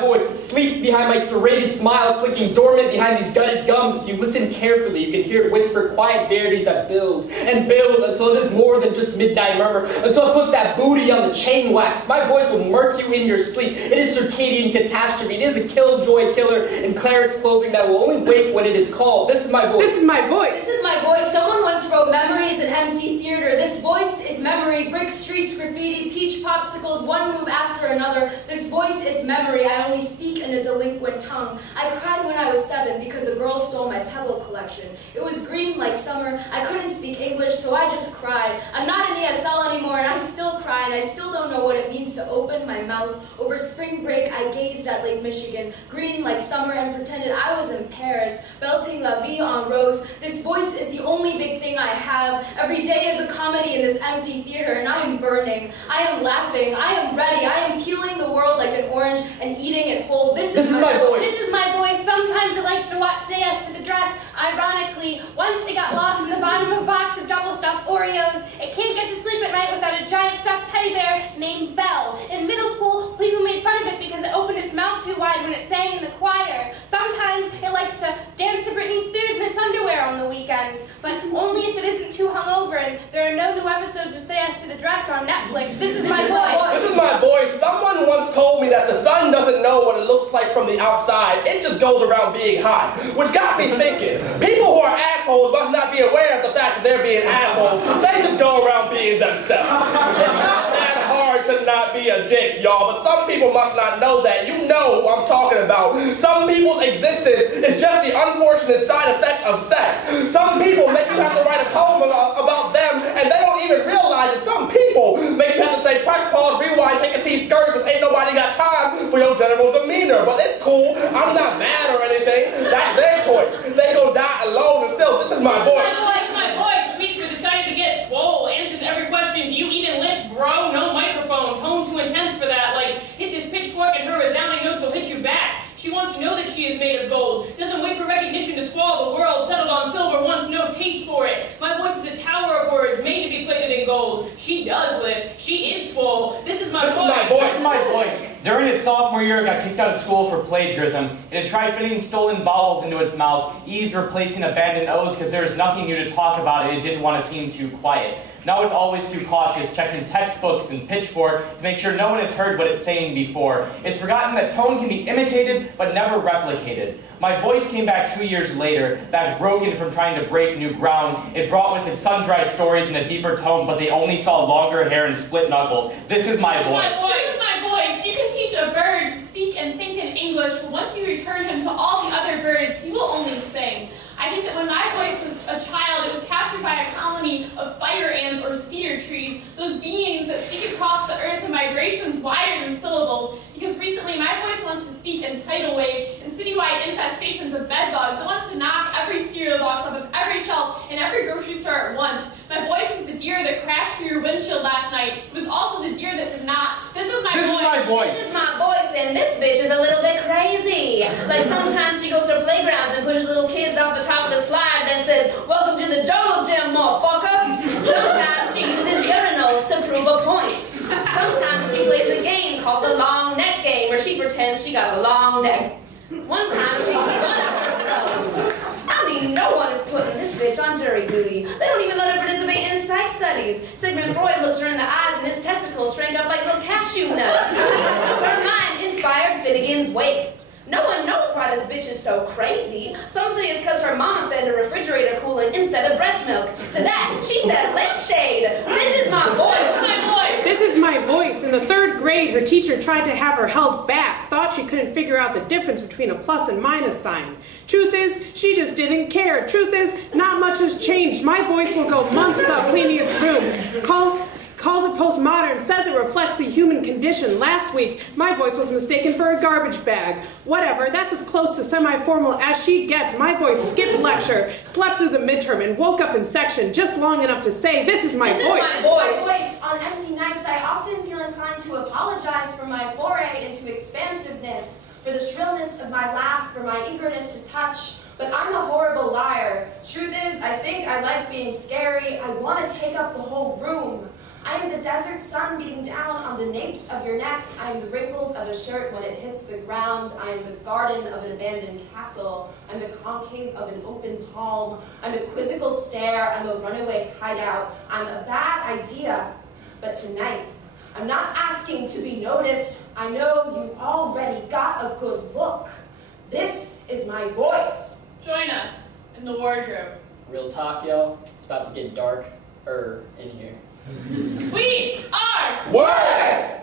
voice. It sleeps behind my serrated smile, slinking dormant behind these gutted gums. As you listen carefully, you can hear it whisper quiet verities that build and build until it is more than just midnight murmur, until it puts that booty on the chain wax. My voice will murk you in your sleep. It is circadian catastrophe. It is a killjoy killer in claret's clothing that will only wake when it is called. This is my voice. This is my voice. This is my voice. Someone once wrote memories in empty theater. This voice is memory. Brick streets, graffiti, peach popsicles, one move after another. This voice is memory. I only speak in a delinquent tongue. I cried when I was 7 because a girl stole my pebble collection. It was green like summer. I couldn't speak English, so I just cried. I'm not in ESL anymore, and I still cry, and I still don't know what it means to open my mouth. Over spring break, I gazed at Lake Michigan, green like summer, and pretended I was in Paris, belting La Vie en Rose. This voice is the only big thing I have. Every day is a comedy in this empty theater, and I am burning. I am laughing. I am ready. I am peeling the world like an orange and eating it whole. This is my voice. This is my voice. Sometimes it likes to watch Say Yes to the Dress. Ironically, once it got lost in the bottom of a box of double stuffed Oreos. It can't get to sleep at night without a giant stuffed teddy bear named Belle. In middle school, people made fun of it because it opened its mouth too wide when it sang in the choir. Sometimes it likes to dance to Britney Spears in its underwear on the weekends, but only if it isn't too hungover and there are no new episodes of Say Yes to the Dress on Netflix. This is my voice. This is my voice. Someone once told me that the sun doesn't know what it looks like from the outside. It just goes around being hot, which got me thinking. People who are assholes must not be aware of the fact that they're being assholes. They just go around being themselves. It's not that hard to not be a dick, y'all, but some people must not know that. You know who I'm talking about. Some people's existence is just the unfortunate side effect of sex. Some people make you have to write a poem about them, and they don't even realize it. Some people make you have to say, press, pause, rewind, take a seat, skirt, because ain't nobody got time for your general demeanor. But it's cool. I'm not mad or anything. That's their choice. They gonna die alone, and still, this is my voice. This is my voice. Weeks decided to get swole. Answers every question. Do you even lift, bro? No microphone. Tone too intense for that. Like, hit this pitchfork and her resounding notes will hit you back. She wants to know that she is made of gold. Doesn't wait for recognition to swallow the world. Settled on silver, wants no taste for it. My voice is a tower of words made to be plated in gold. She does lift. She is swole. This is my voice. This is my voice. During its sophomore year, it got kicked out of school for plagiarism. It had tried fitting stolen vowels into its mouth, E's replacing abandoned O's because there was nothing new to talk about and it didn't want to seem too quiet. Now it's always too cautious, checking textbooks and Pitchfork to make sure no one has heard what it's saying before. It's forgotten that tone can be imitated, but never replicated. My voice came back 2 years later, back broken from trying to break new ground. It brought with it sun-dried stories in a deeper tone, but they only saw longer hair and split knuckles. This is my voice. This is my voice. You can teach a bird to speak and think in English, but once you return him to all the other birds, he will only sing. I think that when my voice was a child, it was captured by a colony of fire ants or cedar trees, those beings that speak across the earth in vibrations wider than syllables. Because recently, my voice wants to speak in tidal wave and citywide infestations of bed bugs. It wants to knock every cereal box off of every shelf in every grocery store at once. My voice was the deer that crashed through your windshield last night. It was also the deer that did not. This is my voice. This is my voice, and this bitch is a little bit crazy. Like sometimes she goes to playgrounds and pushes little kids off the top of the slide, then says, "Welcome to the jungle gym, motherfucker." Sometimes she uses urinals to prove a point. Sometimes she plays a game called the long neck game, where she pretends she got a long neck. One time she won herself. I mean, no one is putting this bitch on jury duty. They don't even let her participate in psych studies. Sigmund Freud looked her in the eyes and his testicles shrank up like little cashew nuts. Her mind inspired Finnegan's Wake. No one knows why this bitch is so crazy. Some say it's because her mama fed the refrigerator coolant instead of breast milk. To that, she said lampshade. This is my voice. This is my voice. In the 3rd grade, her teacher tried to have her held back, thought she couldn't figure out the difference between a plus and minus sign. Truth is, she just didn't care. Truth is, not much has changed. My voice will go months without cleaning its room. Calls it postmodern, says it reflects the human condition. Last week, my voice was mistaken for a garbage bag. Whatever, that's as close to semi-formal as she gets. My voice skipped lecture, slept through the midterm, and woke up in section just long enough to say, this is my voice. This is my voice. On empty nights, I often feel inclined to apologize for my foray into expansiveness, for the shrillness of my laugh, for my eagerness to touch. But I'm a horrible liar. Truth is, I think I like being scary. I want to take up the whole room. I am the desert sun beating down on the napes of your necks. I am the wrinkles of a shirt when it hits the ground. I am the garden of an abandoned castle. I'm the concave of an open palm. I'm a quizzical stare. I'm a runaway hideout. I'm a bad idea. But tonight, I'm not asking to be noticed. I know you already got a good look. This is my voice. Join us in the wardrobe. Real talk, y'all. It's about to get dark in here. We are Word!